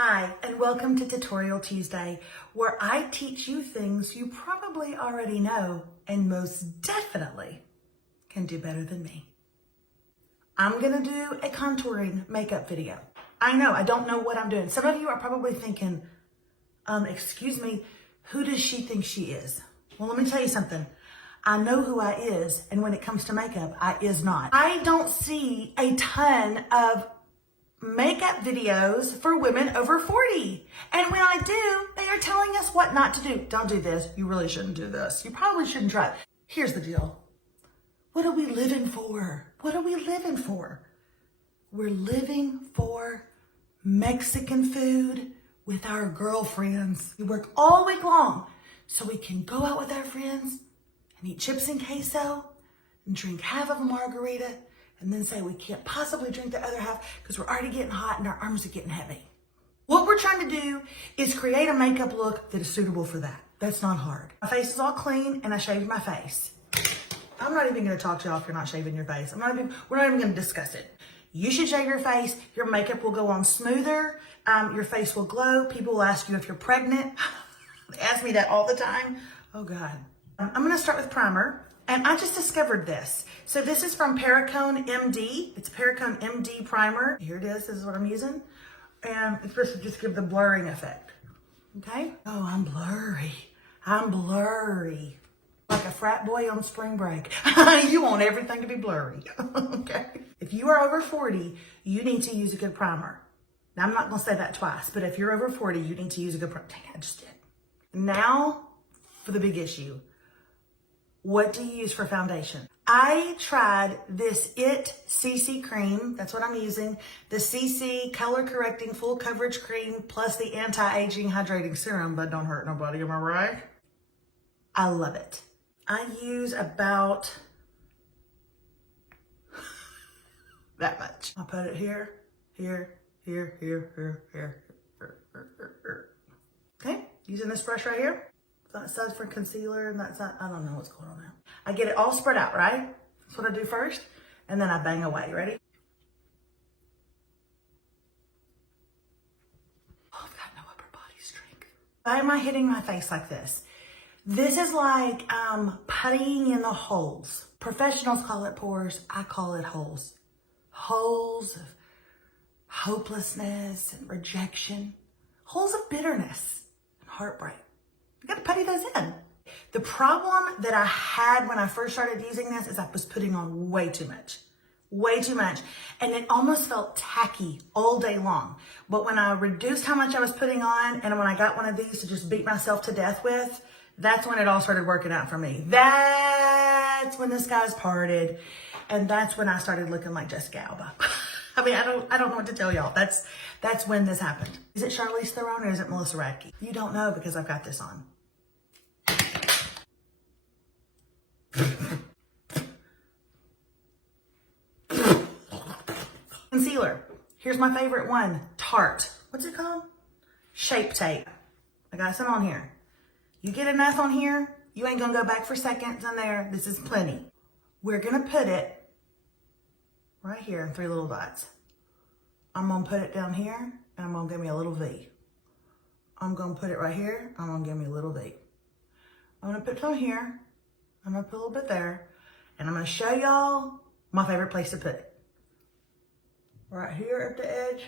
Hi, and welcome to Tutorial Tuesday, where I teach you things you probably already know and most definitely can do better than me. I'm gonna do a contouring makeup video. I know, I don't know what I'm doing. Some of you are probably thinking, excuse me, who does she think she is? Well, let me tell you something. I know who I is, and when it comes to makeup, I is not. I don't see a ton of makeup videos for women over 40. And when I do, they are telling us what not to do. Don't do this. You really shouldn't do this. You probably shouldn't try it. Here's the deal. What are we living for? What are we living for? We're living for Mexican food with our girlfriends. We work all week long so we can go out with our friends and eat chips and queso and drink half of a margarita and then say we can't possibly drink the other half because we're already getting hot and our arms are getting heavy. What we're trying to do is create a makeup look that is suitable for that. That's not hard. My face is all clean and I shaved my face. I'm not even gonna talk to y'all if you're not shaving your face. we're not even gonna discuss it. You should shave your face. Your makeup will go on smoother. Your face will glow. People will ask you if you're pregnant. They ask me that all the time. Oh God. I'm gonna start with primer. And I just discovered this. So this is from Perricone MD. It's Perricone MD primer. Here it is. This is what I'm using. And it's supposed to just give the blurring effect. Okay? Oh, I'm blurry. I'm blurry. Like a frat boy on spring break. You want everything to be blurry. Okay? If you are over 40, you need to use a good primer. Now, I'm not going to say that twice, but if you're over 40, you need to use a good primer. Dang, I just did. Now, for the big issue. What do you use for foundation? I tried this IT CC cream. That's what I'm using. The CC color correcting full coverage cream plus the anti-aging hydrating serum, but don't hurt nobody, am I right? I love it. I use about that much. I'll put it here, here, here, here, here, here, here. Okay, using this brush right here. That side's for concealer and that side, I don't know what's going on now. I get it all spread out, right? That's what I do first. And then I bang away, ready? Oh, I've got no upper body strength. Why am I hitting my face like this? This is like puttying in the holes. Professionals call it pores, I call it holes. Holes of hopelessness and rejection. Holes of bitterness and heartbreak. You gotta putty those in. The problem that I had when I first started using this is I was putting on way too much. Way too much. And it almost felt tacky all day long. But when I reduced how much I was putting on and when I got one of these to just beat myself to death with, that's when it all started working out for me. That's when the skies parted. And that's when I started looking like Jessica Alba. I mean, I don't know what to tell y'all. That's when this happened. Is it Charlize Theron or is it Melissa Radke? You don't know because I've got this on. Concealer. Here's my favorite one. Tarte. What's it called? Shape Tape. I got some on here. You get enough on here, you ain't gonna go back for seconds on there. This is plenty. We're gonna put it right here in 3 little dots. I'm gonna put it down here and I'm gonna give me a little V. I'm gonna put it right here. I'm gonna give me a little V. I'm gonna put some here. I'm gonna put a little bit there. And I'm gonna show y'all my favorite place to put it. Right here at the edge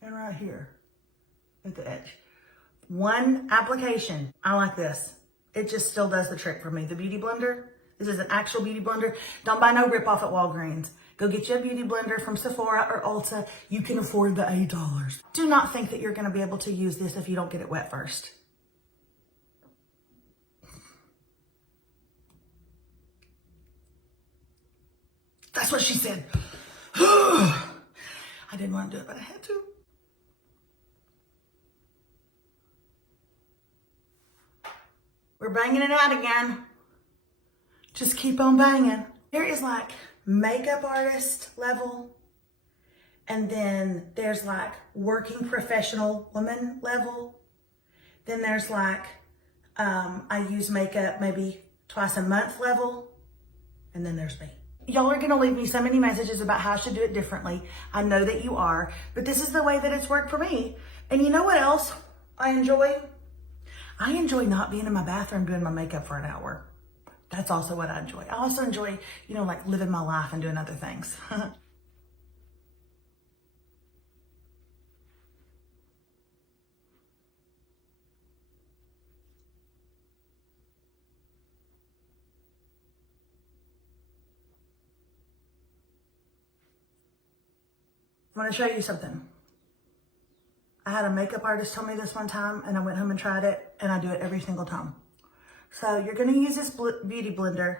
and right here at the edge. One application. I like this. It just still does the trick for me. The Beauty Blender. This is an actual beauty blender. Don't buy no ripoff at Walgreens. Go get you a beauty blender from Sephora or Ulta. You can afford the $8. Do not think that you're going to be able to use this if you don't get it wet first. That's what she said. I didn't want to do it, but I had to. We're banging it out again. Just keep on banging. There is like makeup artist level. And then there's like working professional woman level. Then there's like, I use makeup maybe twice a month level. And then there's me. Y'all are gonna leave me so many messages about how I should do it differently. I know that you are, but this is the way that it's worked for me. And you know what else I enjoy? I enjoy not being in my bathroom doing my makeup for an hour. That's also what I enjoy. I also enjoy, like living my life and doing other things. I want to show you something. I had a makeup artist tell me this one time, and I went home and tried it, and I do it every single time. So you're going to use this beauty blender,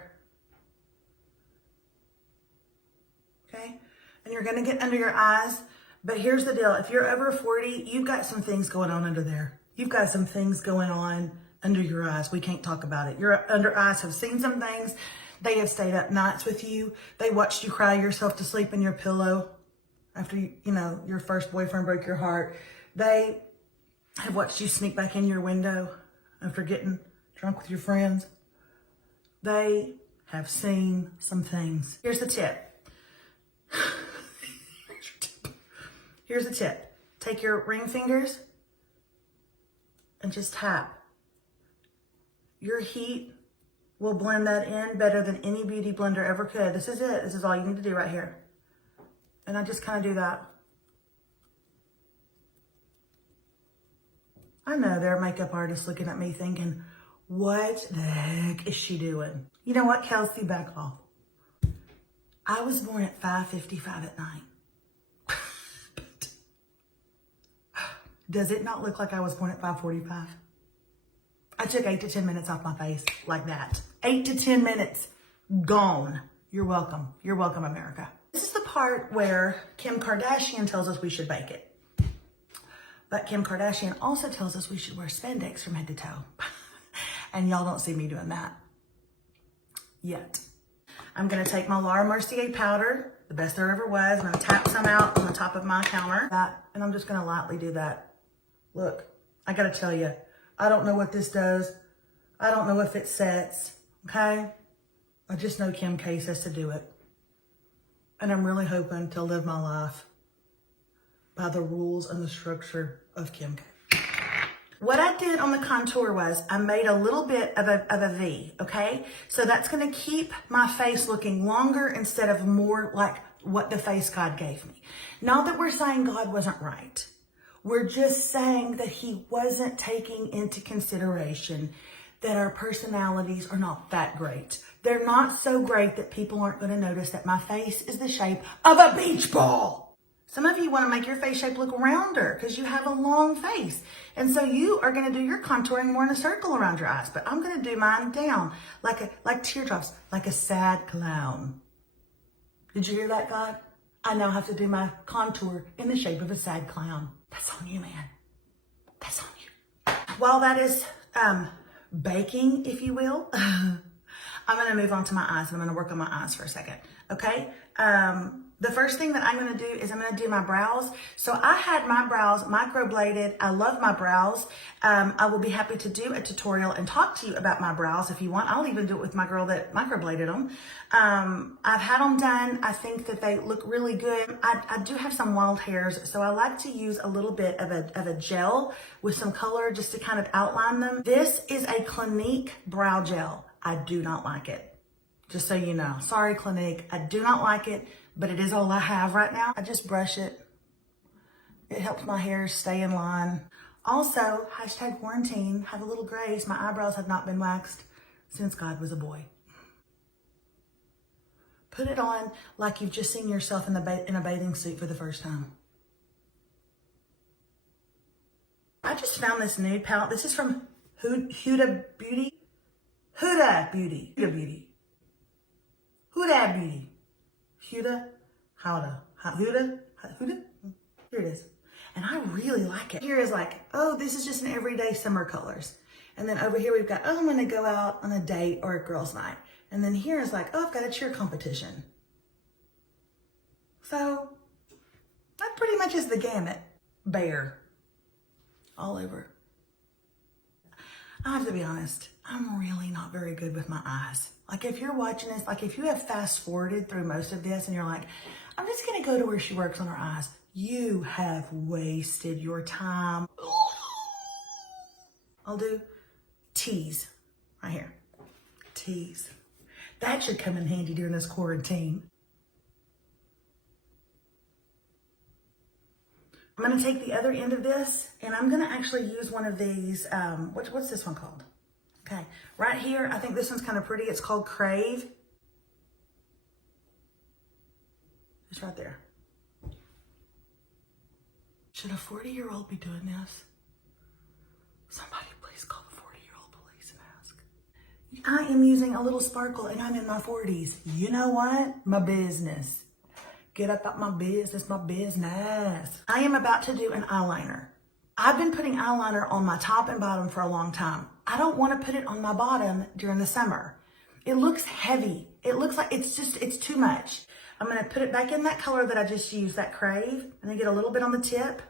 okay? And you're going to get under your eyes, but here's the deal. If you're over 40, you've got some things going on under there. You've got some things going on under your eyes. We can't talk about it. Your under eyes have seen some things. They have stayed up nights with you. They watched you cry yourself to sleep in your pillow after, your first boyfriend broke your heart. They have watched you sneak back in your window after getting drunk with your friends. They have seen some things. Here's the tip. Here's the tip. Take your ring fingers and just tap. Your heat will blend that in better than any beauty blender ever could. This is it. This is all you need to do right here. And I just kind of do that. I know there are makeup artists looking at me thinking, what the heck is she doing? You know what, Kelsey, back off. I was born at 5:55 at night. Does it not look like I was born at 5:45? I took 8 to 10 minutes off my face like that. 8 to 10 minutes, gone. You're welcome. You're welcome, America. This is the part where Kim Kardashian tells us we should bake it. But Kim Kardashian also tells us we should wear spandex from head to toe. And y'all don't see me doing that yet. I'm gonna take my Laura Mercier powder, the best there ever was. I'm gonna tap some out on the top of my counter. And I'm just gonna lightly do that. Look, I gotta tell you, I don't know what this does. I don't know if it sets, okay? I just know Kim K says to do it. And I'm really hoping to live my life by the rules and the structure of Kim K. What I did on the contour was I made a little bit of a V, okay? So that's gonna keep my face looking longer instead of more like what the face God gave me. Not that we're saying God wasn't right. We're just saying that he wasn't taking into consideration that our personalities are not that great. They're not so great that people aren't gonna notice that my face is the shape of a beach ball. Some of you want to make your face shape look rounder because you have a long face. And so you are going to do your contouring more in a circle around your eyes. But I'm going to do mine down like teardrops, like a sad clown. Did you hear that, God? I now have to do my contour in the shape of a sad clown. That's on you, man. That's on you. While that is baking, if you will, I'm going to move on to my eyes. And I'm going to work on my eyes for a second. Okay? The first thing that I'm going to do is I'm going to do my brows. So I had my brows microbladed. I love my brows. I will be happy to do a tutorial and talk to you about my brows if you want. I'll even do it with my girl that microbladed them. I've had them done. I think that they look really good. I do have some wild hairs, so I like to use a little bit of a gel with some color just to kind of outline them. This is a Clinique brow gel. I do not like it. Just so you know. Sorry, Clinique. I do not like it. But it is all I have right now. I just brush it. It helps my hair stay in line. Also, hashtag quarantine, have a little grace. My eyebrows have not been waxed since God was a boy. Put it on like you've just seen yourself in a bathing suit for the first time. I just found this nude palette. This is from Huda Beauty. Huda Beauty. Huda Beauty. Huda Beauty. Huda. Here it is. And I really like it. Here is like, oh, this is just an everyday summer colors. And then over here we've got, oh, I'm gonna go out on a date or a girl's night. And then here is like, oh, I've got a cheer competition. So that pretty much is the gamut. Bare. All over. I have to be honest. I'm really not very good with my eyes. Like if you're watching this, like if you have fast forwarded through most of this and you're like, I'm just gonna go to where she works on her eyes, you have wasted your time. I'll do T's right here. T's. That should come in handy during this quarantine. I'm gonna take the other end of this and I'm gonna actually use one of these, what's this one called? Okay, right here, I think this one's kind of pretty. It's called Crave. It's right there. Should a 40-year-old be doing this? Somebody please call the 40-year-old police and ask. I am using a little sparkle and I'm in my 40s. You know what? My business. Get up out my business, my business. I am about to do an eyeliner. I've been putting eyeliner on my top and bottom for a long time. I don't want to put it on my bottom during the summer. It looks heavy. It looks like it's too much. I'm going to put it back in that color that I just used, that Crave, and then get a little bit on the tip.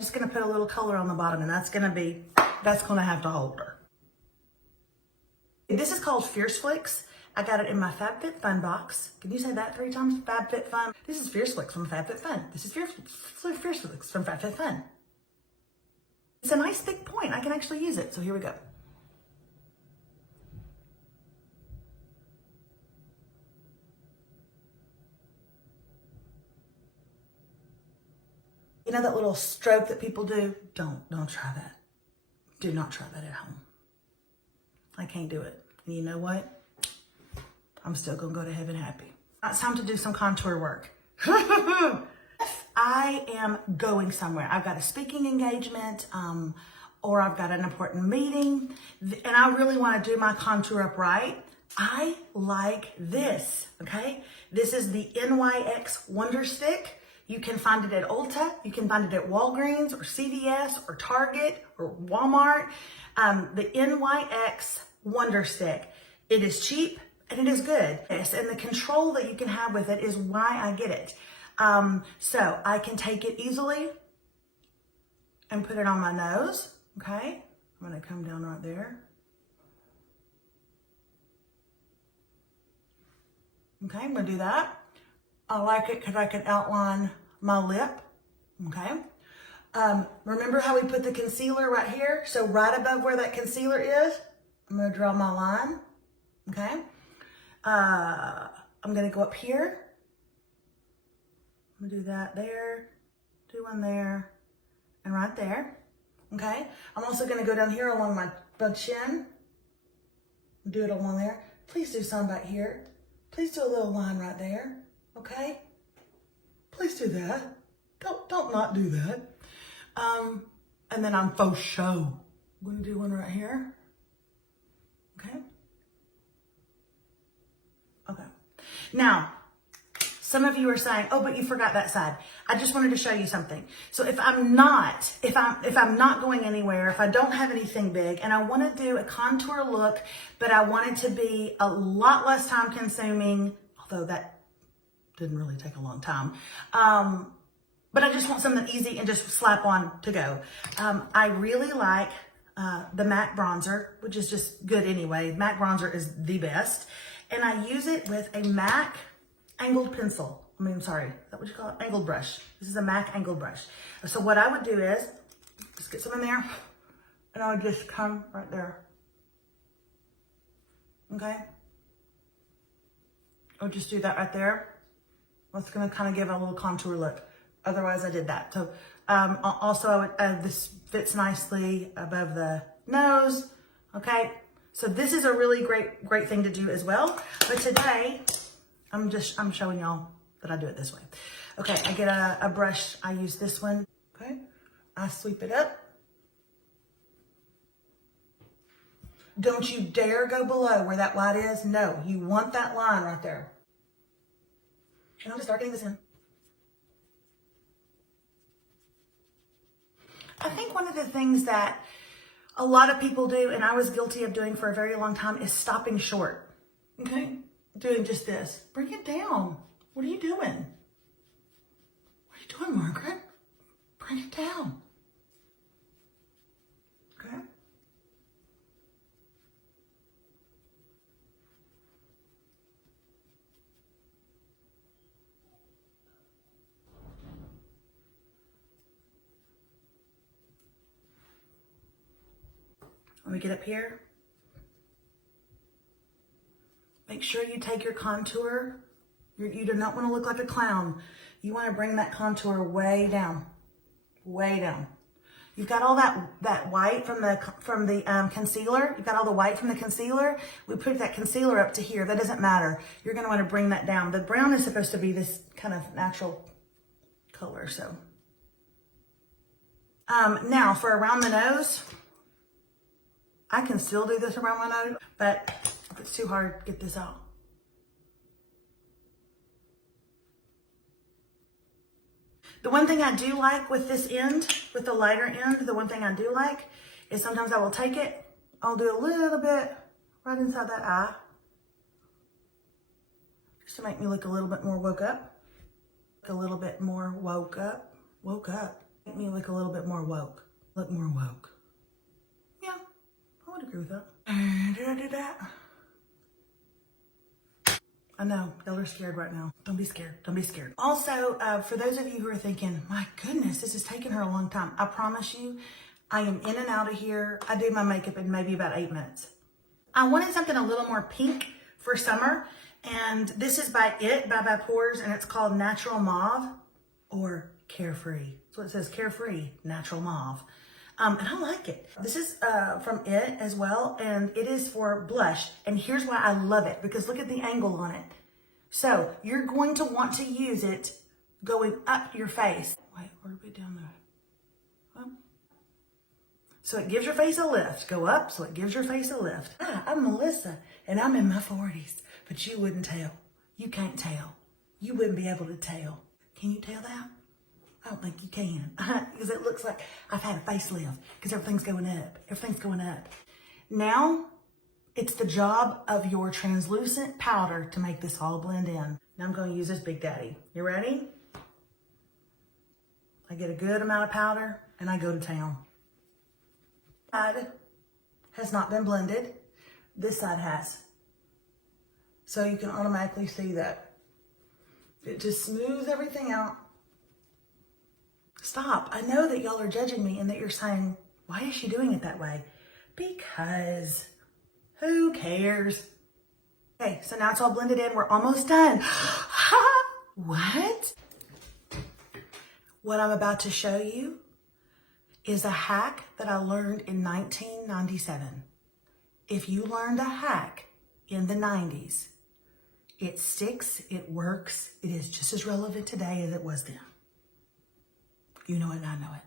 Just going to put a little color on the bottom, and that's going to have to hold her. This is called Fierce Flicks. I got it in my FabFitFun box. Can you say that 3 times? FabFitFun. This is Fierce Flicks from FabFitFun. This is Fierce Flicks from FabFitFun. It's a nice thick point. I can actually use it. So here we go. You know that little stroke that people do? Don't try that. Do not try that at home. I can't do it. And you know what? I'm still gonna go to heaven happy. It's time to do some contour work. I am going somewhere. I've got a speaking engagement, or I've got an important meeting, and I really wanna do my contour up right. I like this, okay? This is the NYX Wonder Stick. You can find it at Ulta, you can find it at Walgreens or CVS or Target or Walmart. The NYX Wonder Stick. It is cheap and it is good. Yes, and the control that you can have with it is why I get it. So I can take it easily and put it on my nose, okay? I'm gonna come down right there. Okay, I'm gonna do that. I like it because I can outline my lip, okay? Remember how we put the concealer right here? So right above where that concealer is, I'm gonna draw my line, okay? I'm gonna go up here. I'm gonna do that there, do one there, and right there, okay? I'm also gonna go down here along my chin, do it along there. Please do some back here. Please do a little line right there, okay? Please do that. Don't not do that. And then I'm faux show. I'm gonna do one right here. Okay. Okay. Now, some of you are saying, oh, but you forgot that side. I just wanted to show you something. So if I'm not going anywhere, if I don't have anything big and I want to do a contour look, but I want it to be a lot less time consuming, although that didn't really take a long time. But I just want something easy and just slap on to go. I really like the MAC bronzer, which is just good anyway. MAC bronzer is the best. And I use it with a MAC angled pencil. Is that what you call it? Angled brush. This is a MAC angled brush. So what I would do is, just get some in there, and I would just come right there. Okay? I'll just do that right there. That's gonna kind of give it a little contour look. Otherwise I did that. So also this fits nicely above the nose. Okay? So this is a really great thing to do as well. But today, I'm showing y'all that I do it this way. Okay, I get a brush. I use this one. Okay, I sweep it up. Don't you dare go below where that white is. No, you want that line right there. And I'll just start getting this in. I think one of the things that a lot of people do, and I was guilty of doing for a very long time, is stopping short. Okay? Doing just this. Bring it down. What are you doing? What are you doing, Margaret? Bring it down. Let me get up here. Make sure you take your contour. You do not want to look like a clown. You want to bring that contour way down, way down. You've got all that white from the concealer. You've got all the white from the concealer. We put that concealer up to here. That doesn't matter. You're going to want to bring that down. The brown is supposed to be this kind of natural color. So now for around the nose, I can still do this around my nose, but if it's too hard, get this out. The one thing I do like with this end, with the lighter end, the one thing I do like is sometimes I will take it, I'll do a little bit right inside that eye, just to make me look a little bit more woke up. A little bit more woke up. Woke up. Make me look a little bit more woke. Look more woke. Yeah, I would agree with that. Did I do that? I know, y'all are scared right now. Don't be scared. Don't be scared. Also, for those of you who are thinking, my goodness, this is taking her a long time. I promise you, I am in and out of here. I do my makeup in maybe about 8 minutes. I wanted something a little more pink for summer. And this is by Pores, and it's called Natural Mauve or Carefree. So it says Carefree, Natural Mauve. And I like it. This is from It as well, and it is for blush. And here's why I love it, because look at the angle on it. So you're going to want to use it going up your face. Wait, where are we down there? Up. So it gives your face a lift. Go up, so it gives your face a lift. Hi, I'm Melissa, and I'm in my 40s, but you wouldn't tell. You can't tell. You wouldn't be able to tell. Can you tell that? I don't think you can, because it looks like I've had a facelift, because everything's going up. Everything's going up. Now, it's the job of your translucent powder to make this all blend in. Now I'm going to use this Big Daddy. You ready? I get a good amount of powder, and I go to town. This side has not been blended. This side has. So you can automatically see that. It just smooths everything out. Stop. I know that y'all are judging me and that you're saying, why is she doing it that way? Because who cares? Okay, so now it's all blended in. We're almost done. What? What I'm about to show you is a hack that I learned in 1997. If you learned a hack in the 90s, it sticks, it works, it is just as relevant today as it was then. You know it and I know it.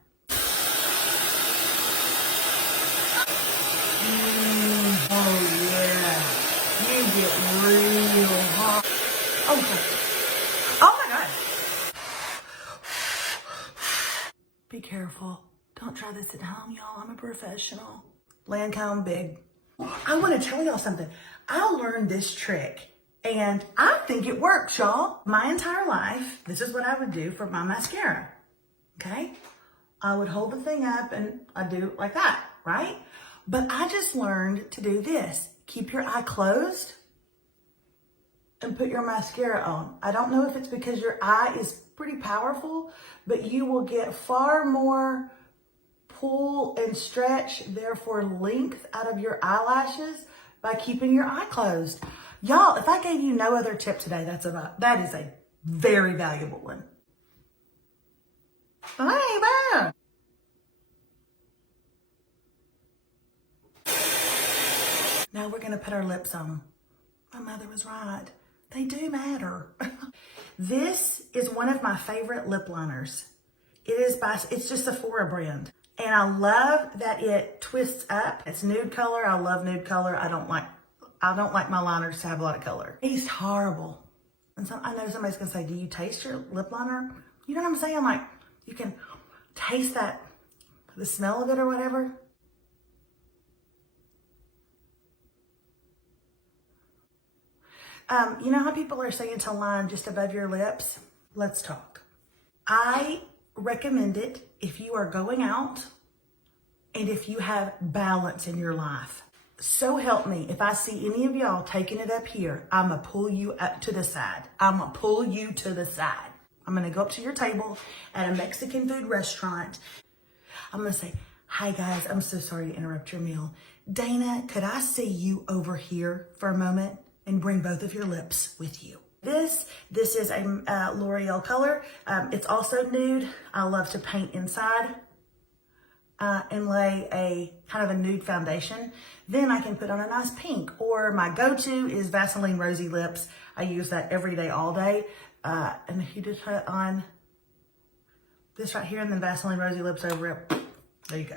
Oh yeah. You get real hot. Oh God. Oh my God. Be careful. Don't try this at home, y'all. I'm a professional. Lancome big. I want to tell y'all something. I learned this trick and I think it works, y'all. My entire life, this is what I would do for my mascara. Okay, I would hold the thing up and I'd do it like that, right? But I just learned to do this. Keep your eye closed and put your mascara on. I don't know if it's because your eye is pretty powerful, but you will get far more pull and stretch, therefore length out of your eyelashes by keeping your eye closed. Y'all, if I gave you no other tip today, that is a very valuable one. Hey, now we're going to put our lips on. My mother was right. They do matter. This is one of my favorite lip liners. It's just the Sephora brand. And I love that it twists up. It's nude color. I love nude color. I don't like my liners to have a lot of color. It's horrible. And so I know somebody's going to say, do you taste your lip liner? You know what I'm saying? Like, you can taste the smell of it or whatever. You know how people are saying to line just above your lips? Let's talk. I recommend it if you are going out and if you have balance in your life. So help me, if I see any of y'all taking it up here, I'm going to pull you up to the side. I'm going to pull you to the side. I'm going to go up to your table at a Mexican food restaurant. I'm going to say, hi guys, I'm so sorry to interrupt your meal. Dana, could I see you over here for a moment and bring both of your lips with you? This is a L'Oreal color. It's also nude. I love to paint inside and lay a kind of a nude foundation. Then I can put on a nice pink, or my go-to is Vaseline Rosy Lips. I use that every day, all day. And if you just put on this right here and then Vaseline Rosy Lips over it, there you go.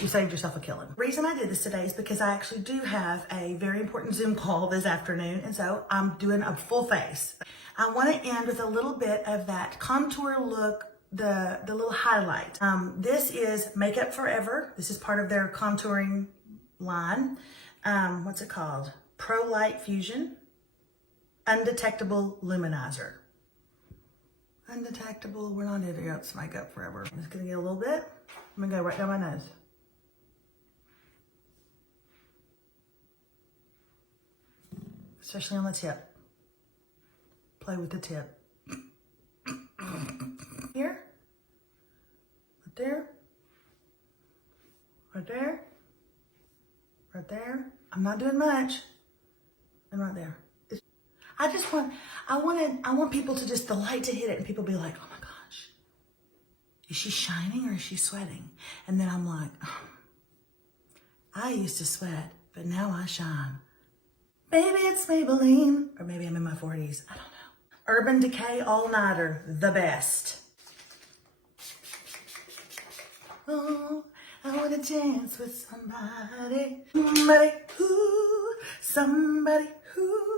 You saved yourself a killing. The reason I did this today is because I actually do have a very important Zoom call this afternoon, and so I'm doing a full face. I want to end with a little bit of that contour look, the little highlight. This is Makeup Forever. This is part of their contouring line. What's it called? Pro Light Fusion Undetectable Luminizer. Undetectable, we're not into it. Makeup Forever. I'm just gonna get a little bit. I'm gonna go right down my nose. Especially on the tip. Play with the tip. Here. Right there. Right there. Right there. I'm not doing much. And right there. I want people to just, the light to hit it and people be like, oh my gosh, is she shining or is she sweating? And then I'm like, oh, I used to sweat, but now I shine. Maybe it's Maybelline, or maybe I'm in my 40s. I don't know. Urban Decay All Nighter, the best. Oh, I want to dance with somebody, somebody who.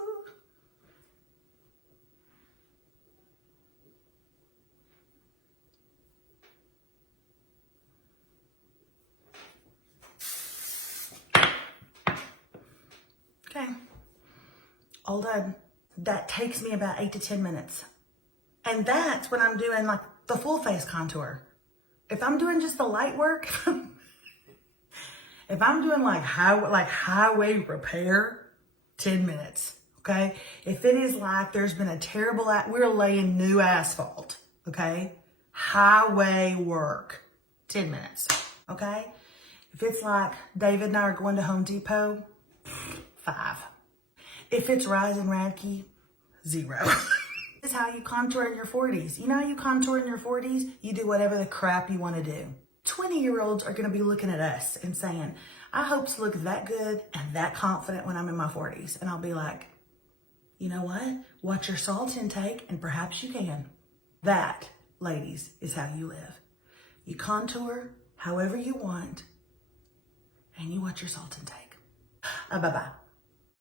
Okay, all done. That takes me about 8 to 10 minutes. And that's when I'm doing like the full face contour. If I'm doing just the light work, if I'm doing like highway repair, 10 minutes, okay? If it is like there's been a terrible, we're laying new asphalt, okay? Highway work, 10 minutes, okay? If it's like David and I are going to Home Depot, 5. If it's Rising Radke, 0. This is how you contour in your 40s. You know how you contour in your 40s? You do whatever the crap you want to do. 20-year-olds are going to be looking at us and saying, I hope to look that good and that confident when I'm in my 40s. And I'll be like, you know what? Watch your salt intake and perhaps you can. That, ladies, is how you live. You contour however you want and you watch your salt intake. Bye-bye.